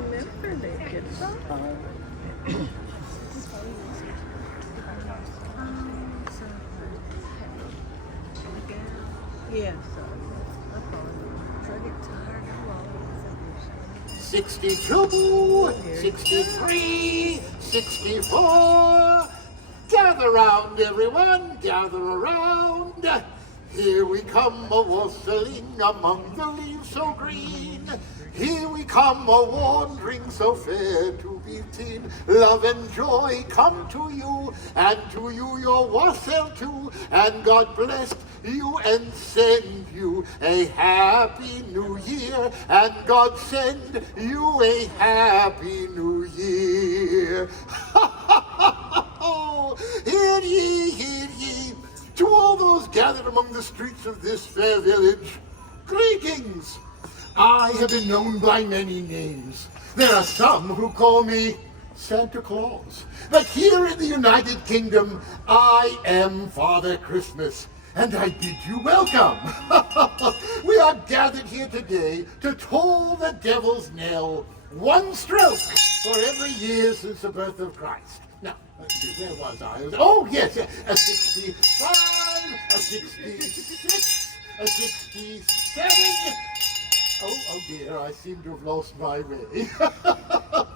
remember it. Good song. Yeah, so I get tired of 62, 63, 64. Gather round, everyone, gather around. Here we come a-wassailing among the leaves so green. Here we come a-wandering so fair to be seen. Love and joy come to you, and to you your wassail too. And God bless you and send you a happy new year. And God send you a happy new year. Hear ye, hear ye, to all those gathered among the streets of this fair village, greetings. I have been known by many names. There are some who call me Santa Claus. But here in the United Kingdom, I am Father Christmas, and I bid you welcome. We are gathered here today to toll the devil's knell, one stroke for every year since the birth of Christ. Now, let's see, where was I? Oh, yes, a 65, a 66, a 67. Oh dear, I seem to have lost my way.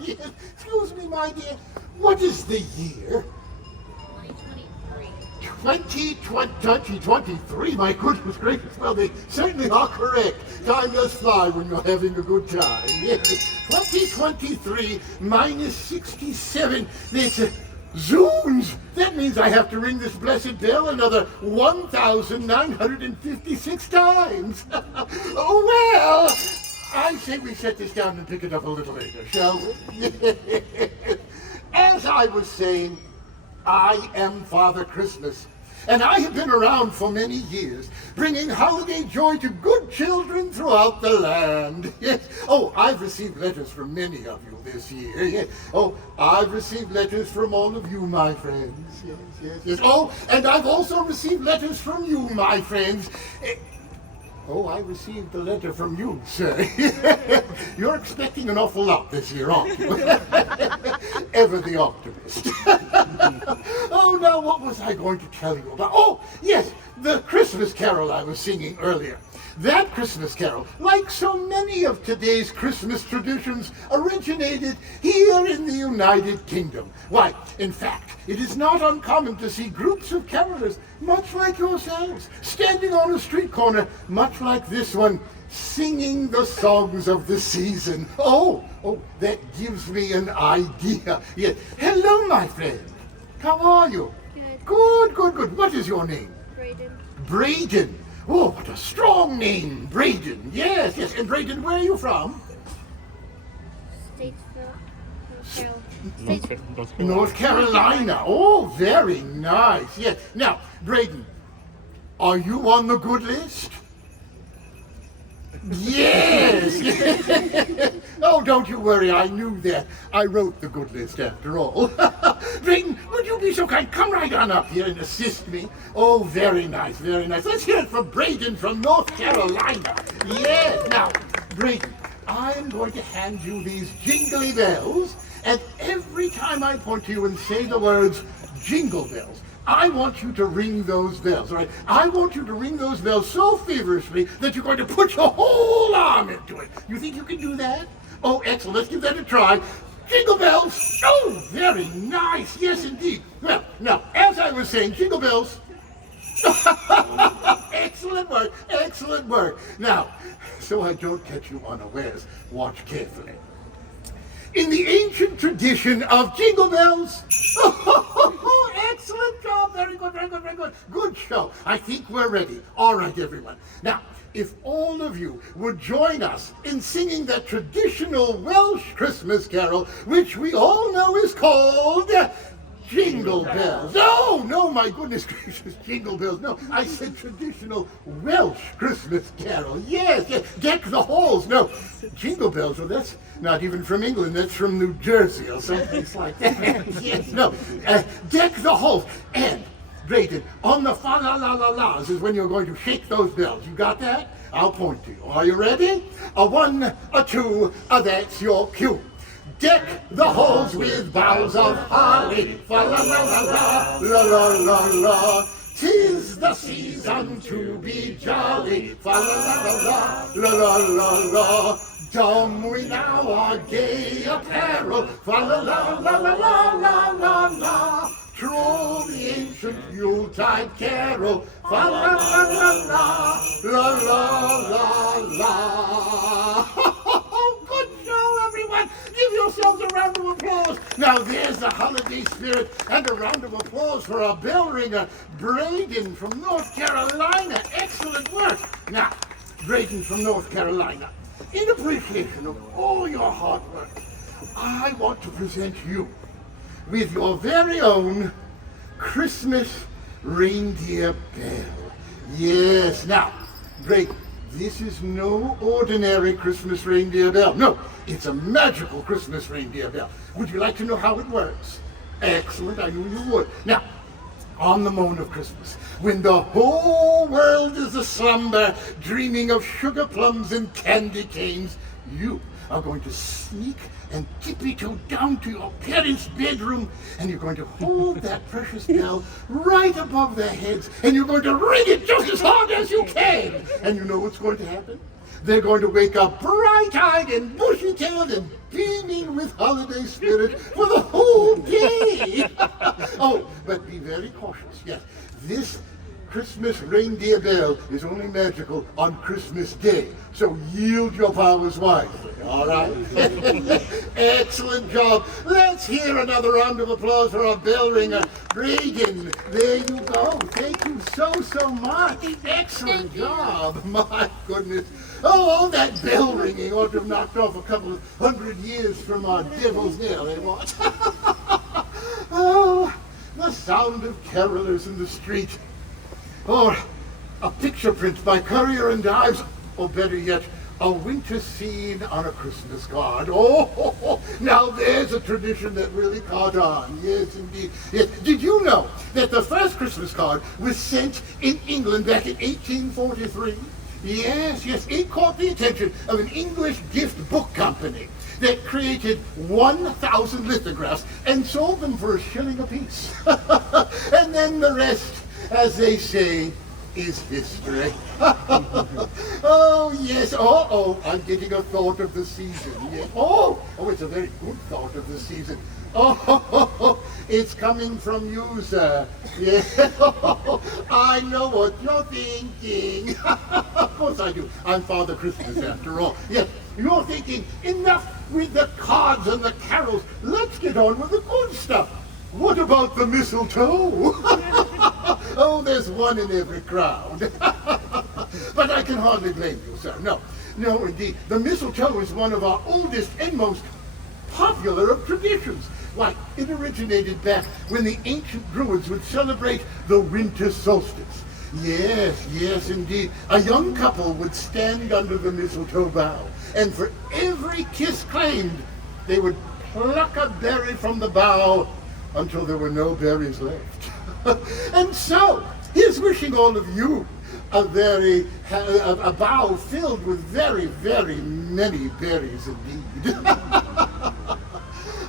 Yes, excuse me, my dear, what is the year? 2023, my goodness gracious, well, they certainly are correct. Time does fly when you're having a good time. Yes. 2023 minus 67, there's zoons! That means I have to ring this blessed bell another 1,956 times. Oh, well, I say we set this down and pick it up a little later, shall we? As I was saying, I am Father Christmas, and I have been around for many years, bringing holiday joy to good children throughout the land. Yes. Oh, I've received letters from many of you this year. Yes. Oh, I've received letters from all of you, my friends. Yes, yes, yes. Oh, and I've also received letters from you, my friends. Oh, I received a letter from you, sir. You're expecting an awful lot this year, aren't you? Ever the optimist. Oh, now what was I going to tell you about? Oh, yes, the Christmas carol I was singing earlier. That Christmas carol, like so many of today's Christmas traditions, originated here in the United Kingdom. Why, in fact, it is not uncommon to see groups of carolers, much like yourselves, standing on a street corner, much like this one, singing the songs of the season. Oh, that gives me an idea. Yes. Hello, my friend. How are you? Good. Good. What is your name? Braden. Braden. Oh, what a strong name, Braden. Yes. And Braden, where are you from? Statesville, North Carolina. Oh, very nice. Yes. Now, Braden, are you on the good list? Yes. Oh, don't you worry. I knew that. I wrote the good list after all. Braden, would you be so kind? Come right on up here and assist me. Oh, very nice. Let's hear it from Braden from North Carolina. Yes. Now, Braden, I'm going to hand you these jingly bells, and every time I point to you and say the words jingle bells, I want you to ring those bells, all right? I want you to ring those bells so feverishly that you're going to put your whole arm into it. You think you can do that? Oh, excellent. Let's give that a try. Jingle bells. Oh, very nice. Yes, indeed. Well, now, as I was saying, jingle bells. Excellent work. Now, so I don't catch you unawares, watch carefully. In the ancient tradition of jingle bells, excellent job, very good. Good show. I think we're ready. All right, everyone. Now, if all of you would join us in singing that traditional Welsh Christmas carol, which we all know is called Jingle Bells. No, my goodness gracious, Jingle Bells. No, I said traditional Welsh Christmas carol. Yes, deck the halls. No, Jingle Bells, well, that's not even from England. That's from New Jersey or someplace like that. Yes, no, deck the halls. And, Braden, on the fa-la-la-la-las is when you're going to shake those bells. You got that? I'll point to you. Are you ready? A 1, a 2, that's your cue. Deck the halls with boughs of holly, fa la la la la, la la la la. 'Tis the season to be jolly, fa la la la la, la la la la. Don we now our gay apparel, fa la la la la la la la la. Troll the ancient Yuletide carol, fa la la la la, la la la la. Good show, everyone! Give yourselves a round of applause. Now there's the holiday spirit, and a round of applause for our bell ringer, Braden from North Carolina. Excellent work. Now, Braden from North Carolina, in appreciation of all your hard work, I want to present you with your very own Christmas reindeer bell. Yes, now, Braden, this is no ordinary Christmas reindeer bell. No, it's a magical Christmas reindeer bell. Would you like to know how it works? Excellent, I knew you would. Now, on the morn of Christmas, when the whole world is aslumber, dreaming of sugar plums and candy canes, you are going to sneak and tippy-toe down to your parents' bedroom, and you're going to hold that precious bell right above their heads, and you're going to ring it just as hard as you can. And you know what's going to happen? They're going to wake up bright-eyed and bushy-tailed and beaming with holiday spirit for the whole day. Oh, but be very cautious. Yes, this Christmas reindeer bell is only magical on Christmas Day, so yield your powers wisely, all right? Excellent job. Let's hear another round of applause for our bell ringer, Braden. There you go. Thank you so much. Excellent job. My goodness. Oh, all that bell ringing ought to have knocked off a couple of 100 years from our devil's nail, eh, what? Oh, the sound of carolers in the street. Or a picture print by Currier and Ives, or better yet, a winter scene on a Christmas card. Oh, now there's a tradition that really caught on. Yes, indeed. Yes. Did you know that the first Christmas card was sent in England back in 1843? Yes, it caught the attention of an English gift book company that created 1,000 lithographs and sold them for $1 apiece. And then the rest, as they say, is history. Oh, yes. I'm getting a thought of the season. Yes. It's a very good thought of the season. It's coming from you, sir. Yes. I know what you're thinking. Of course I do. I'm Father Christmas, after all. Yes, you're thinking, enough with the cards and the carols. Let's get on with the good stuff. What about the mistletoe? Oh, there's one in every crowd. But I can hardly blame you, sir. No, indeed. The mistletoe is one of our oldest and most popular of traditions. Why, it originated back when the ancient Druids would celebrate the winter solstice. Yes, indeed. A young couple would stand under the mistletoe bough, and for every kiss claimed, they would pluck a berry from the bough until there were no berries left. And so, here's wishing all of you a bough filled with very, very many berries indeed.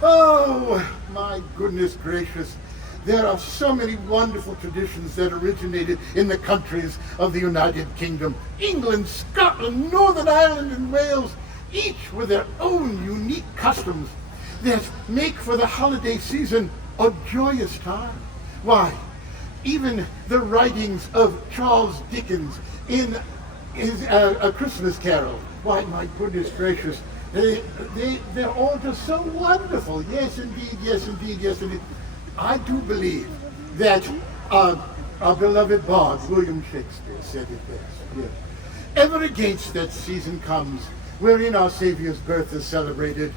Oh, my goodness gracious. There are so many wonderful traditions that originated in the countries of the United Kingdom. England, Scotland, Northern Ireland, and Wales, each with their own unique customs that make for the holiday season a joyous time. Why, even the writings of Charles Dickens in his A Christmas Carol, why, my goodness gracious, they're all just so wonderful. Yes, indeed. I do believe that our beloved bard, William Shakespeare, said it best. Yes. Ever against that season comes, wherein our Saviour's birth is celebrated,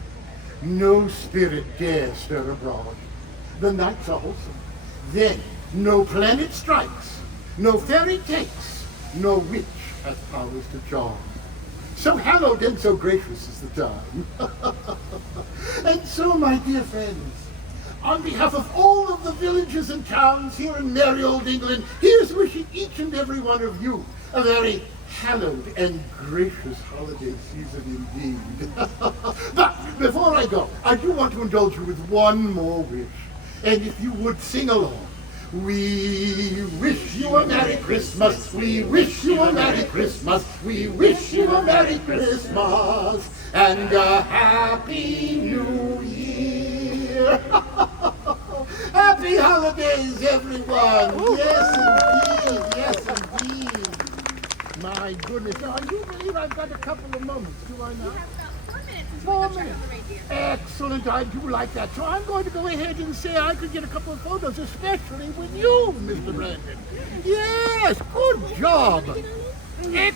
no spirit dare stir abroad. The nights are wholesome. Then no planet strikes, no fairy takes, no witch hath powers to charm. So hallowed and so gracious is the time. And so, my dear friends, on behalf of all of the villages and towns here in merry old England, here's wishing each and every one of you a very hallowed and gracious holiday season indeed. But before I go, I do want to indulge you with one more wish. And if you would sing along. We wish you a Merry Christmas. We wish you a Merry Christmas. We wish you a Merry Christmas and a Happy New Year. Happy holidays, everyone. Yes, indeed. Yes, indeed. My goodness. Now, you believe I've got a couple of moments, do I not? 4 minutes. Excellent. I do like that. So I'm going to go ahead and say I could get a couple of photos, especially with you, Mr. Brandon. Yes, good job. Excellent.